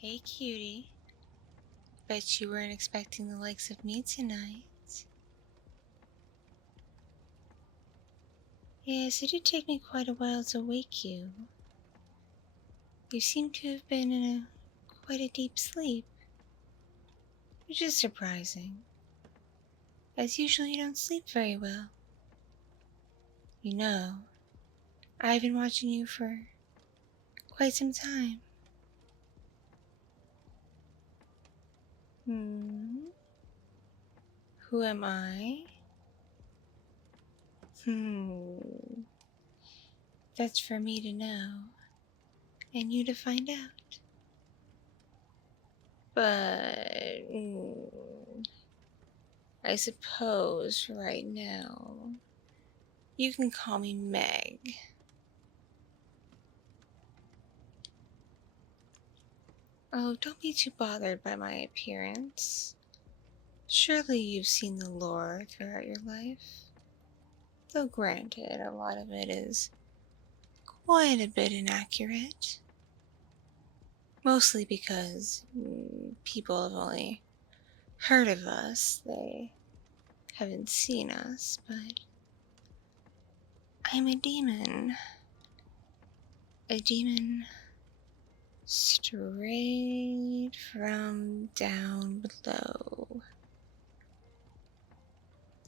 Hey, cutie. Bet you weren't expecting the likes of me tonight. Yes, it did take me quite a while to wake you. You seem to have been in quite a deep sleep, which is surprising, as usually you don't sleep very well. You know, I've been watching you for quite some time. Hmm? Who am I? That's for me to know, and you to find out. But, I suppose right now you can call me Meg. Oh, don't be too bothered by my appearance. Surely you've seen the lore throughout your life. Though granted, a lot of it is quite a bit inaccurate. Mostly because people have only heard of us, they haven't seen us, but I'm a demon. A demon straight from down below.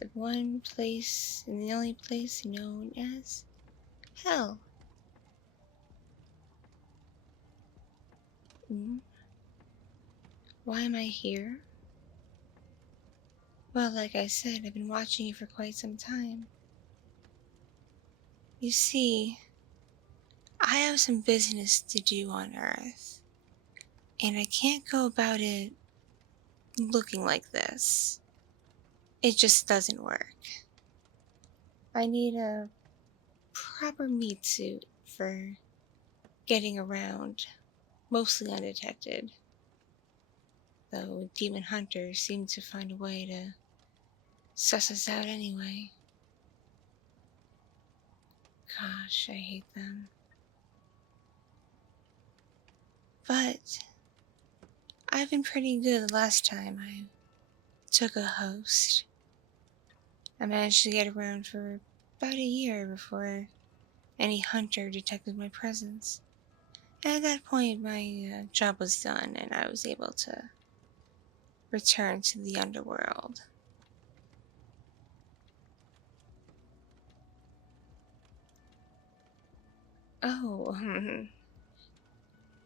The one place and the only place known as hell. Why am I here? Well, like I said, I've been watching you for quite some time. You see, I have some business to do on Earth, and I can't go about it looking like this. It just doesn't work. I need a proper meat suit for getting around, mostly undetected. Though demon hunters seem to find a way to suss us out anyway. Gosh, I hate them. But I've been pretty good the last time I took a host. I managed to get around for about a year before any hunter detected my presence. And at that point, my job was done and I was able to return to the underworld. Oh,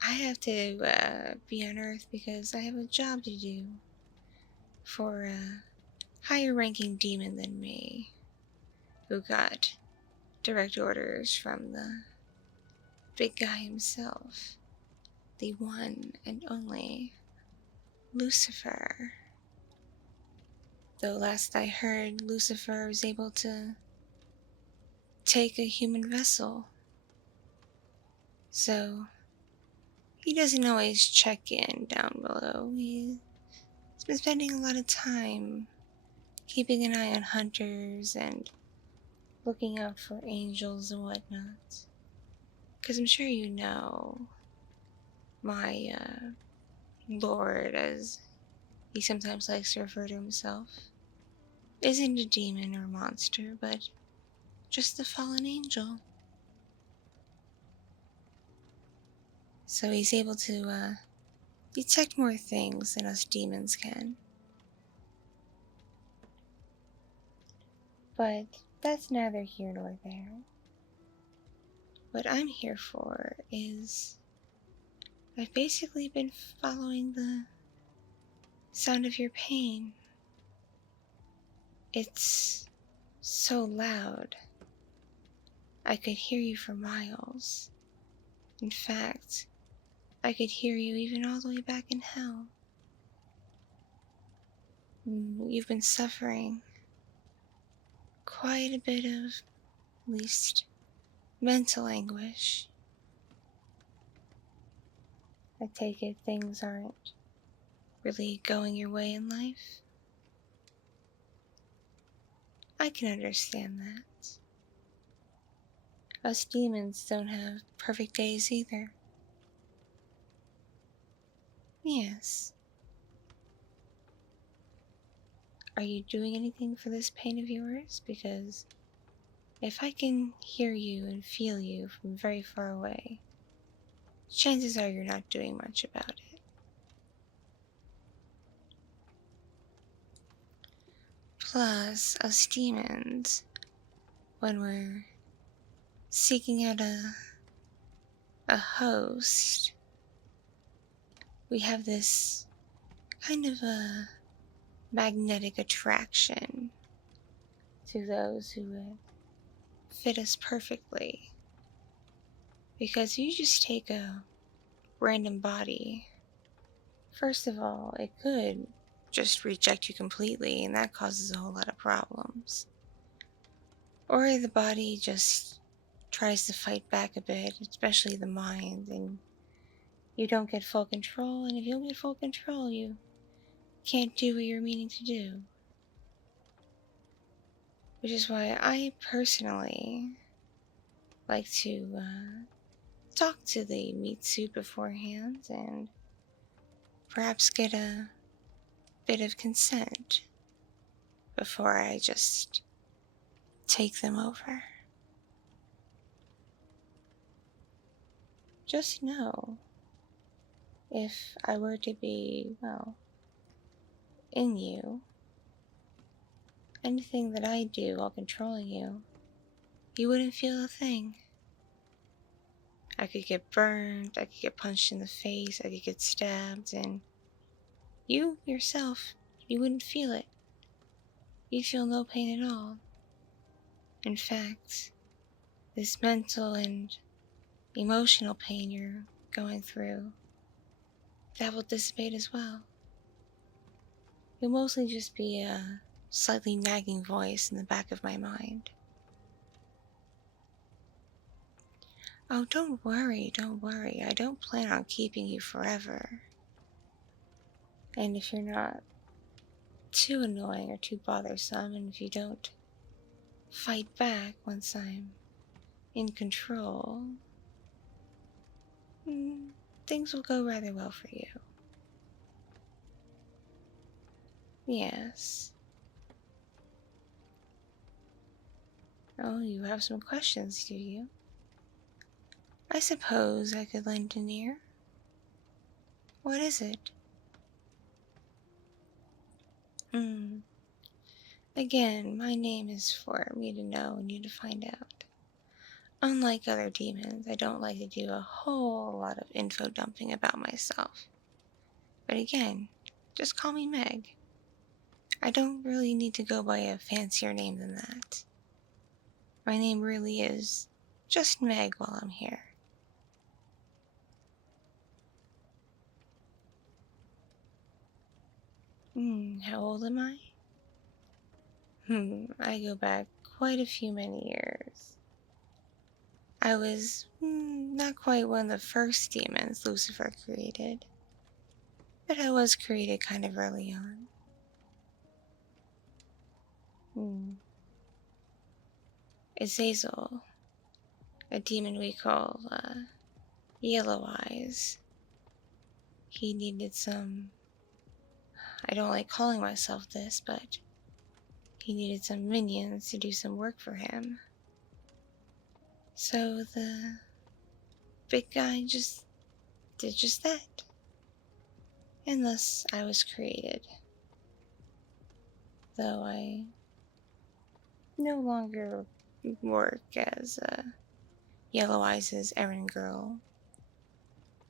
I have to be on Earth because I have a job to do for a higher ranking demon than me, who got direct orders from the big guy himself, the one and only Lucifer. Though last I heard, Lucifer was able to take a human vessel, so he doesn't always check in down below. He's been spending a lot of time keeping an eye on hunters and looking out for angels and whatnot. Because I'm sure you know, my lord, as he sometimes likes to refer to himself, isn't a demon or monster, but just a fallen angel. So he's able to detect more things than us demons can. But that's neither here nor there. What I'm here for is I've basically been following the sound of your pain. It's so loud. I could hear you for miles. In fact, I could hear you even all the way back in hell. You've been suffering quite a bit of, at least, mental anguish. I take it things aren't really going your way in life. I can understand that. Us demons don't have perfect days either. Yes. Are you doing anything for this pain of yours? Because if I can hear you and feel you from very far away, chances are you're not doing much about it. Plus, us demons, when we're seeking out a host, we have this kind of a magnetic attraction to those who would fit us perfectly. Because you just take a random body, first of all, it could just reject you completely, and that causes a whole lot of problems. Or the body just tries to fight back a bit, especially the mind, and you don't get full control, and if you don't get full control, you can't do what you're meaning to do. Which is why I personally like to talk to the meat suit beforehand and perhaps get a bit of consent before I just take them over. Just know, if I were to be, well, in you, anything that I do while controlling you, you wouldn't feel a thing. I could get burned, I could get punched in the face, I could get stabbed, and you yourself, you wouldn't feel it. You'd feel no pain at all. In fact, this mental and emotional pain you're going through, that will dissipate as well. You'll mostly just be a slightly nagging voice in the back of my mind. Oh, don't worry, don't worry. I don't plan on keeping you forever. And if you're not too annoying or too bothersome, and if you don't fight back once I'm in control, things will go rather well for you. Yes. Oh, you have some questions, do you? I suppose I could lend an ear. What is it? Again, my name is for me to know and you to find out. Unlike other demons, I don't like to do a whole lot of info dumping about myself. But again, just call me Meg. I don't really need to go by a fancier name than that. My name really is just Meg while I'm here. How old am I? I go back quite a few many years. I was not quite one of the first demons Lucifer created, but I was created kind of early on. Azazel, a demon we call Yellow Eyes. He needed some, I don't like calling myself this, but he needed some minions to do some work for him. So the big guy just did just that. And thus I was created. Though I no longer work as Yellow Eyes' errand girl.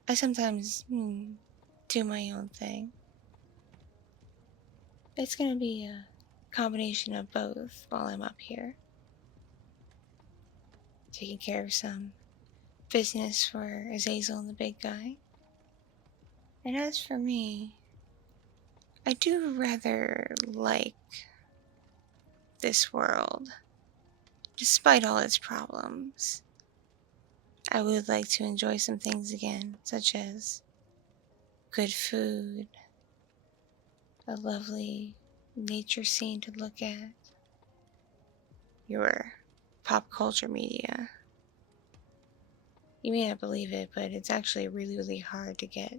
I sometimes do my own thing. It's gonna be a combination of both while I'm up here. Taking care of some business for Azazel and the big guy. And as for me, I do rather like this world, despite all its problems. I would like to enjoy some things again, such as good food, a lovely nature scene to look at, your pop culture media. You may not believe it, but it's actually really, really hard to get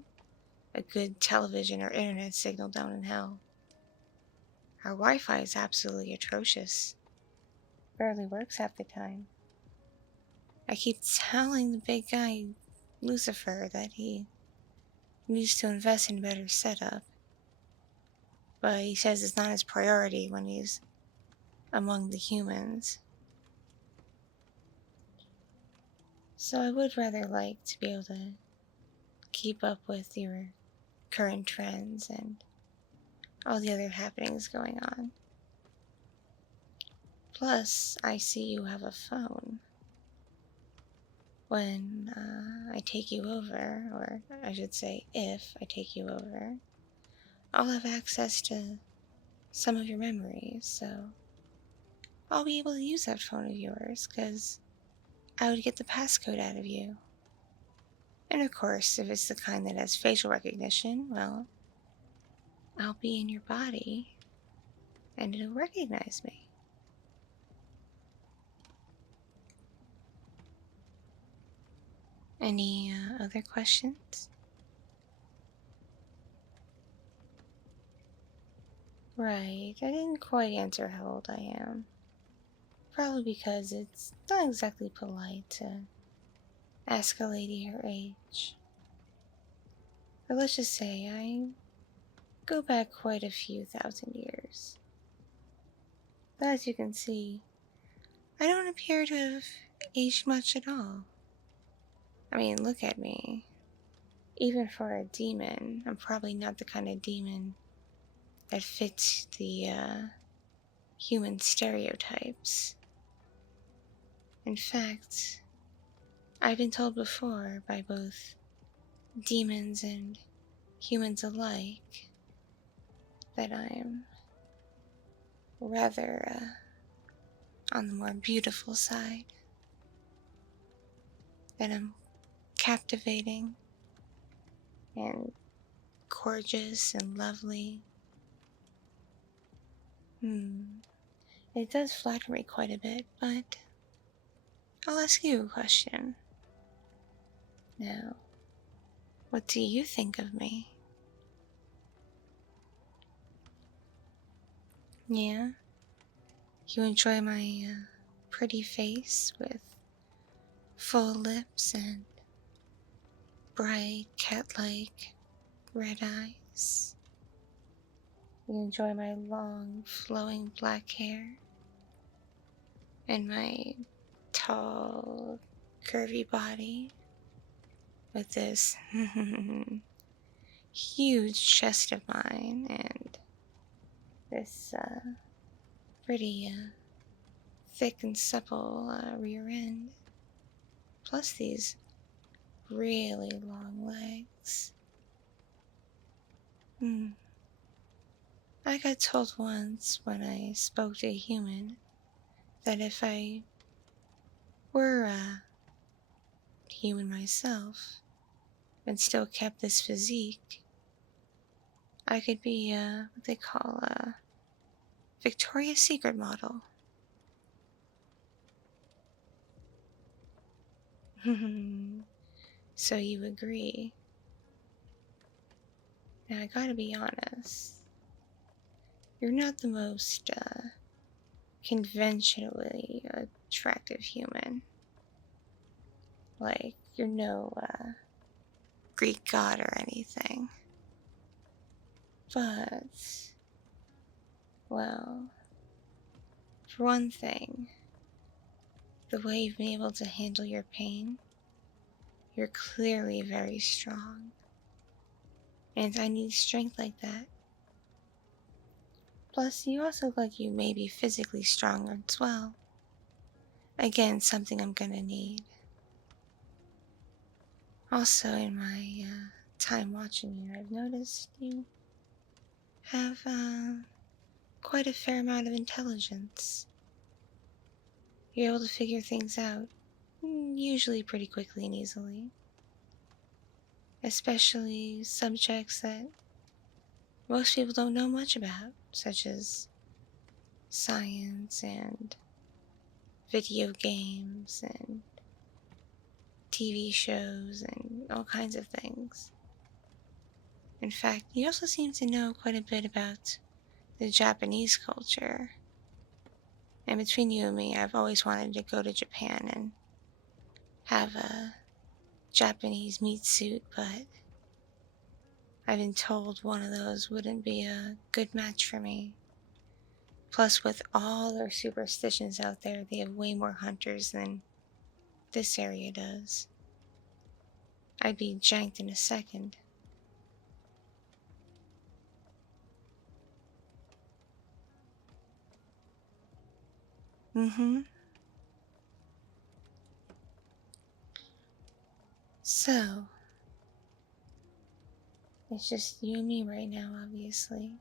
a good television or internet signal down in hell. Our Wi-Fi is absolutely atrocious. Barely works half the time. I keep telling the big guy, Lucifer, that he needs to invest in a better setup. But he says it's not his priority when he's among the humans. So I would rather like to be able to keep up with your current trends and all the other happenings going on. Plus, I see you have a phone. When I take you over, or I should say if I take you over, I'll have access to some of your memories, so I'll be able to use that phone of yours, because I would get the passcode out of you. And of course, if it's the kind that has facial recognition, well, I'll be in your body, and it'll recognize me. Any other questions? Right, I didn't quite answer how old I am. Probably because it's not exactly polite to ask a lady her age. But let's just say I go back quite a few thousand years. But as you can see, I don't appear to have aged much at all. I mean, look at me. Even for a demon, I'm probably not the kind of demon that fits the human stereotypes. In fact, I've been told before by both demons and humans alike that I'm rather on the more beautiful side, that I'm captivating and gorgeous and lovely. It does flatter me quite a bit, but I'll ask you a question. Now, what do you think of me? Yeah? You enjoy my pretty face with full lips and bright cat-like red eyes? You enjoy my long, flowing black hair and my tall, curvy body with this huge chest of mine and this pretty thick and supple rear end, plus these really long legs. I got told once when I spoke to a human that if I were a human myself and still kept this physique, I could be what they call a Victoria's Secret model. So you agree? Now I gotta be honest, you're not the most conventionally attractive human. Like, you're no Greek god or anything. But, well, for one thing, the way you've been able to handle your pain, you're clearly very strong. And I need strength like that. Plus, you also look like you may be physically stronger as well. Again, something I'm gonna need. Also, in my time watching you, I've noticed you have quite a fair amount of intelligence. You're able to figure things out, usually pretty quickly and easily. Especially subjects that most people don't know much about, such as science and video games and TV shows and all kinds of things. In fact, you also seem to know quite a bit about the Japanese culture. And between you and me, I've always wanted to go to Japan and have a Japanese meat suit, but I've been told one of those wouldn't be a good match for me. Plus, with all their superstitions out there, they have way more hunters than this area does. I'd be janked in a second. Mm-hmm. So, it's just you and me right now, obviously.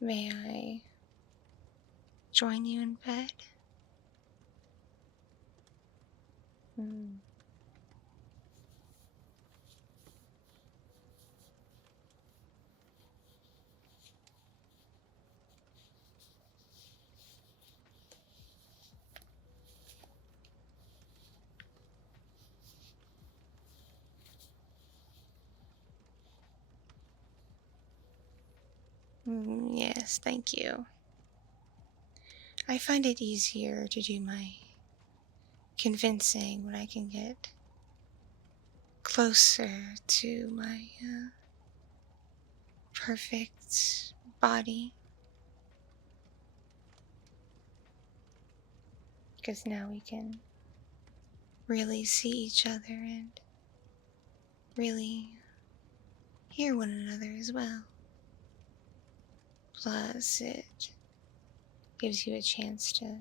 May I join you in bed? Mm. Yes, thank you. I find it easier to do my convincing when I can get closer to my perfect body. Because now we can really see each other and really hear one another as well. Plus, it gives you a chance to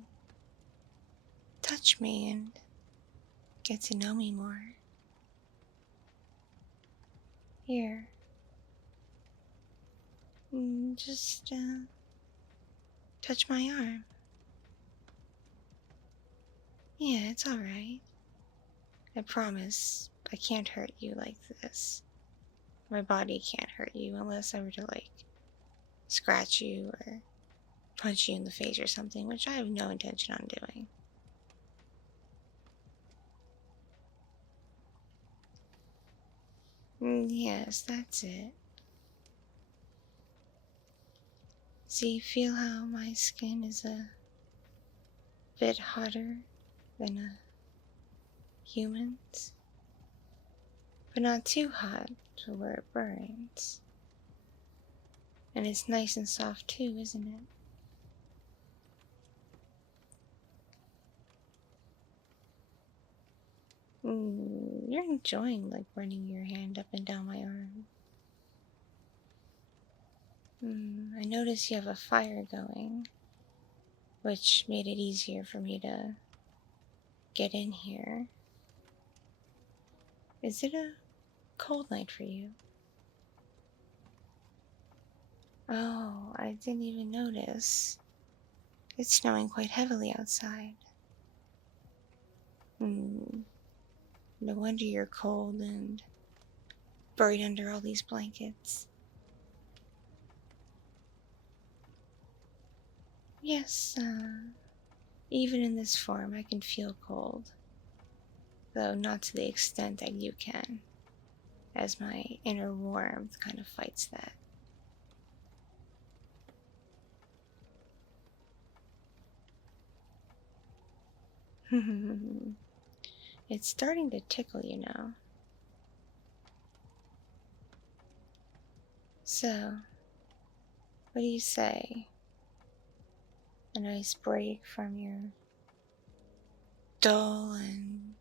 touch me and get to know me more. Here, just touch my arm. Yeah, it's alright. I promise I can't hurt you like this. My body can't hurt you unless I were to, like, scratch you or punch you in the face or something, which I have no intention on doing. Yes, that's it. See, feel how my skin is a bit hotter than a human's? But not too hot to where it burns. And it's nice and soft too, isn't it? You're enjoying, like, running your hand up and down my arm. I noticed you have a fire going, which made it easier for me to get in here. Is it a cold night for you? Oh, I didn't even notice. It's snowing quite heavily outside. No wonder you're cold and buried under all these blankets. Yes, even in this form I can feel cold, though not to the extent that you can, as my inner warmth kind of fights that. It's starting to tickle, you know. So, what do you say? A nice break from your dull and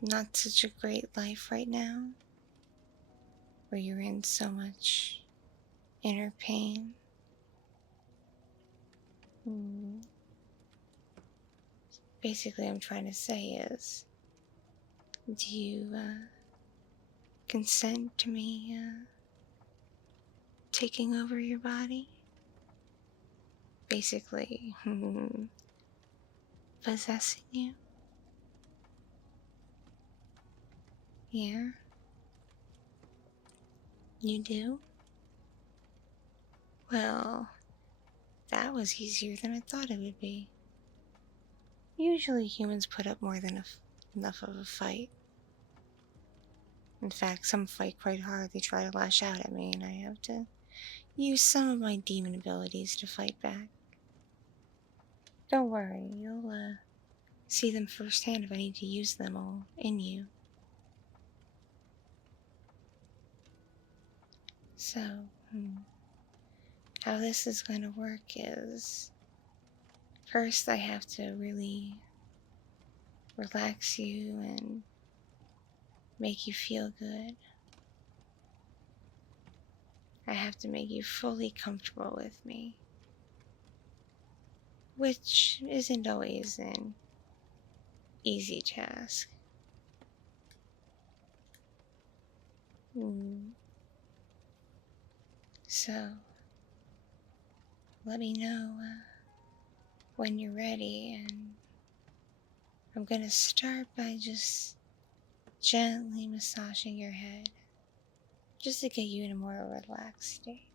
not such a great life right now, where you're in so much inner pain? Basically, I'm trying to say is, do you consent to me taking over your body? Basically, possessing you? Yeah? You do? Well, that was easier than I thought it would be. Usually humans put up more than enough of a fight. In fact, some fight quite hard. They try to lash out at me, and I have to use some of my demon abilities to fight back. Don't worry, you'll see them firsthand if I need to use them all in you. So, how this is going to work is, first I have to really relax you and make you feel good. I have to make you fully comfortable with me, which isn't always an easy task. So, let me know when you're ready, and I'm gonna start by just gently massaging your head, just to get you in a more relaxed state.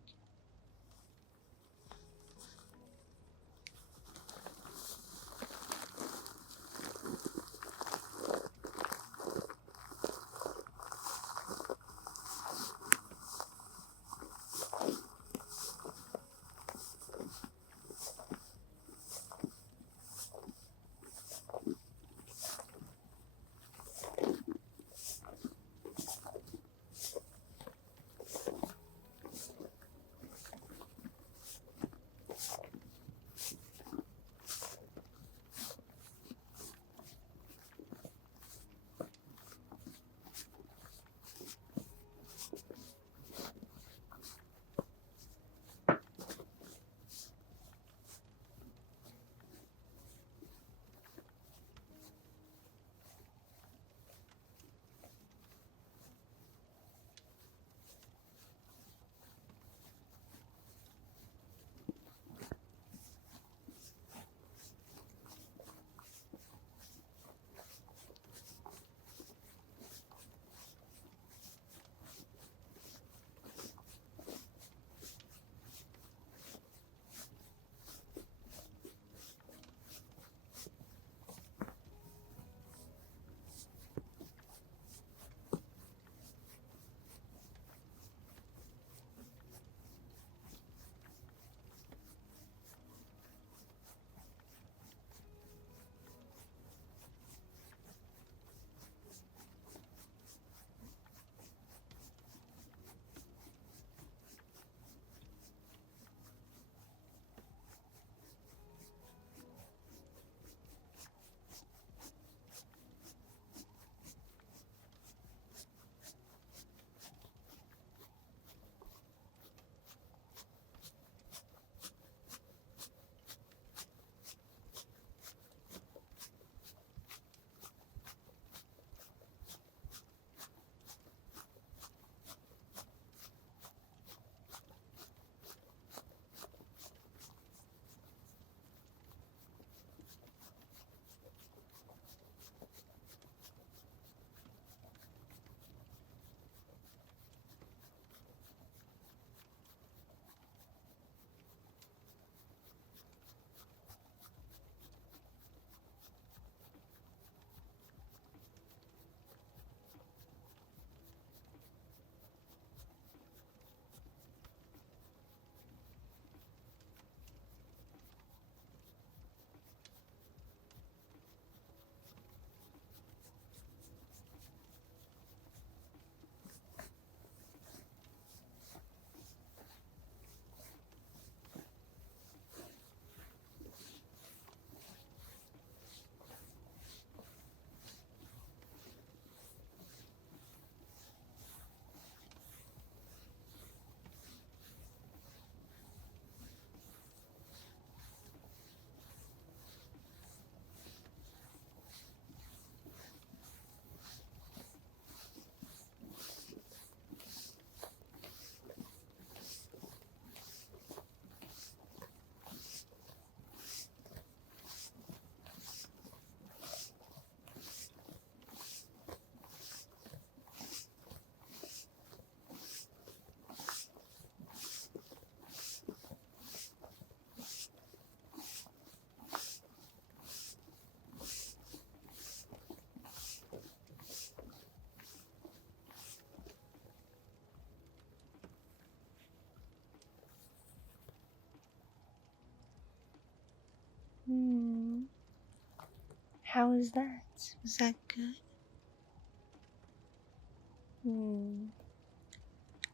How was that? Was that good?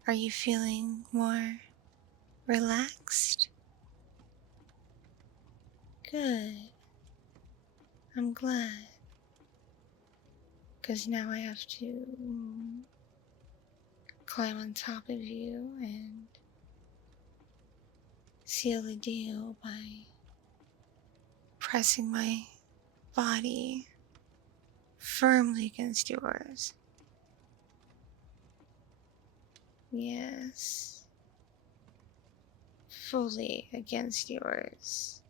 Are you feeling more relaxed? Good. I'm glad. Because now I have to climb on top of you and seal the deal by pressing my body firmly against yours. Yes. Fully against yours.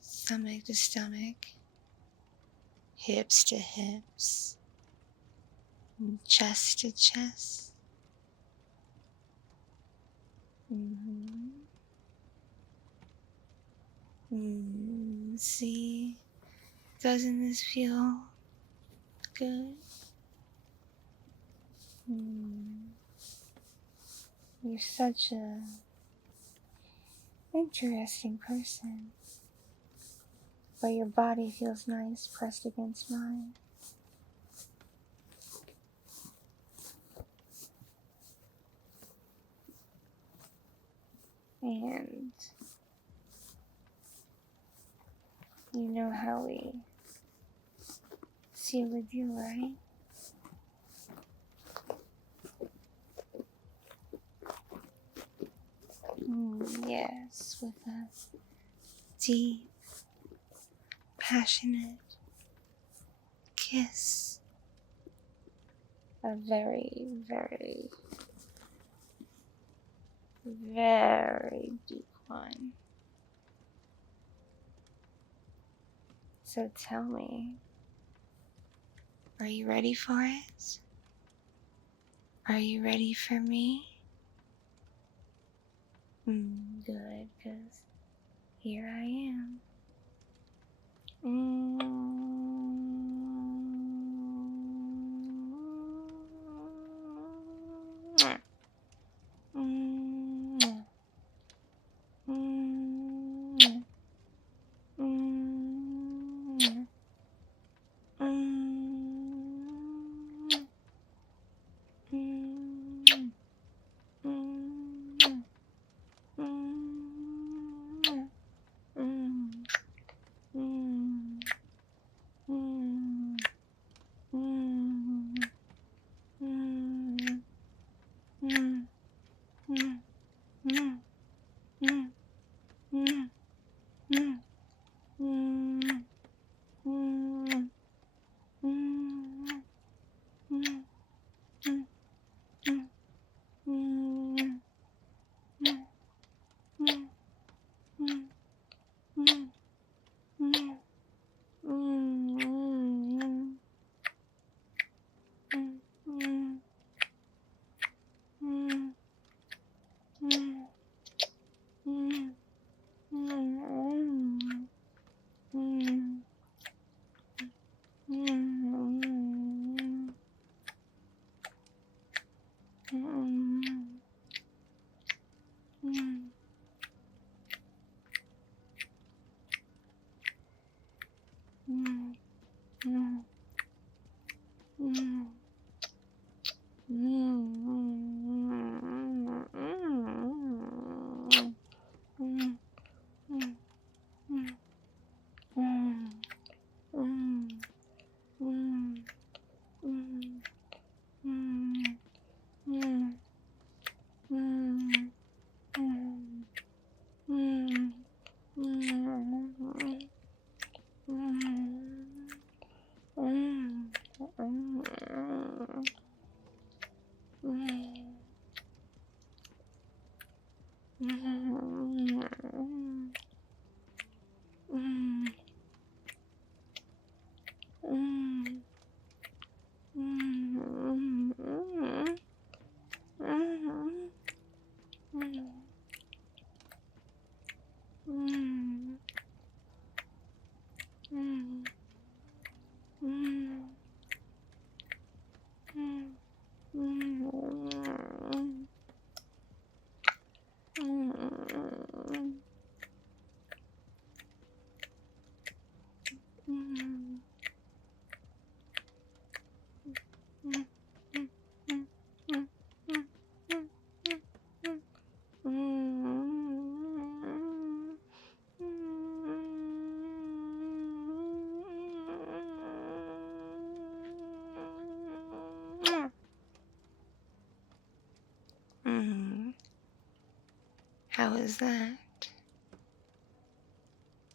Stomach to stomach. Hips to hips. Chest to chest. See? Doesn't this feel good? You're such a interesting person. But your body feels nice pressed against mine. And you know how we seal the deal, right? Yes, with a deep, passionate kiss. A very, very, very deep one. So tell me, are you ready for it? Are you ready for me? Good, because here I am. How is that?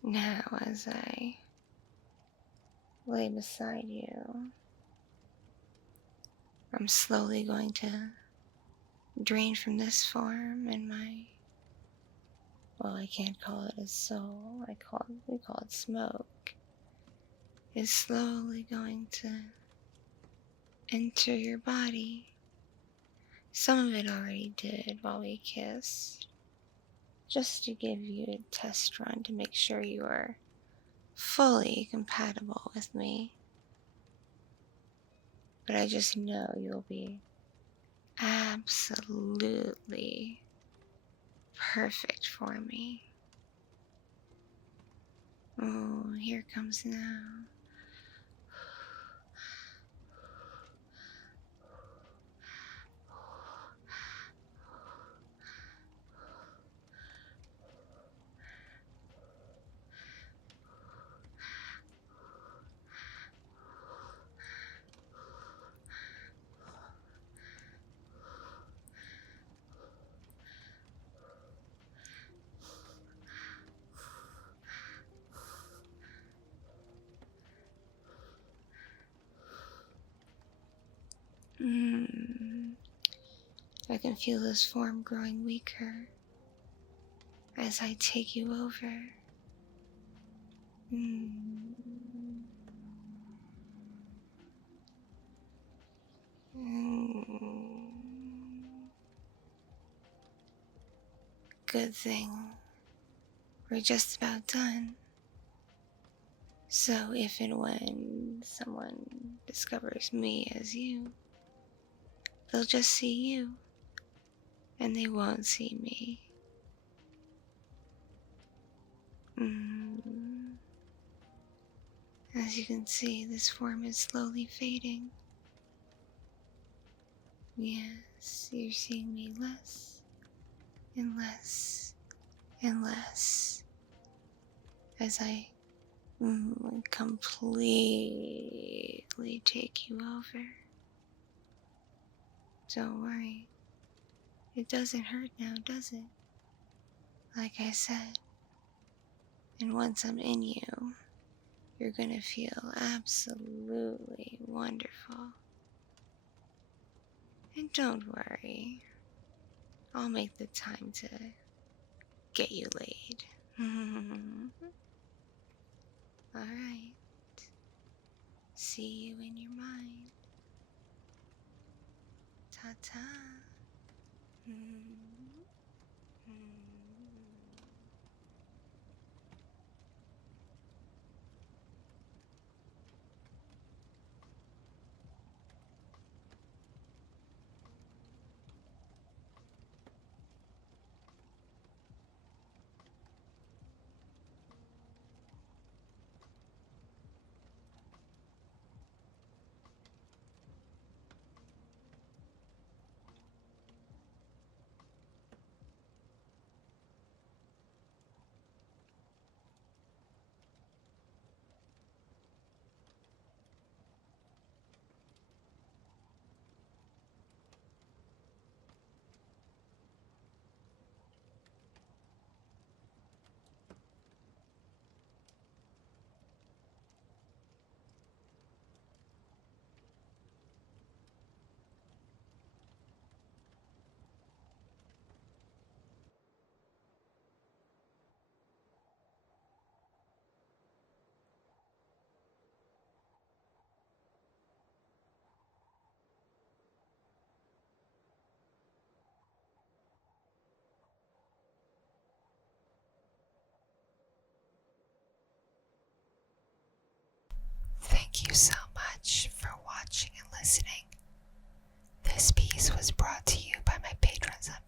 Now, as I lay beside you, I'm slowly going to drain from this form and well, I can't call it a soul, we call it smoke, is slowly going to enter your body. Some of it already did while we kissed, just to give you a test run to make sure you are fully compatible with me. But I just know you'll be absolutely perfect for me. Oh, here comes now. I can feel this form growing weaker as I take you over. Good thing we're just about done. So if and when someone discovers me as you, they'll just see you, and they won't see me. As you can see, this form is slowly fading. Yes, you're seeing me less and less and less as I completely take you over. Don't worry. It doesn't hurt now, does it? Like I said. And once I'm in you, you're gonna feel absolutely wonderful. And don't worry. I'll make the time to get you laid. Alright. See you in your mind. Ta-ta. Thank you so much for watching and listening. This piece was brought to you by my patrons on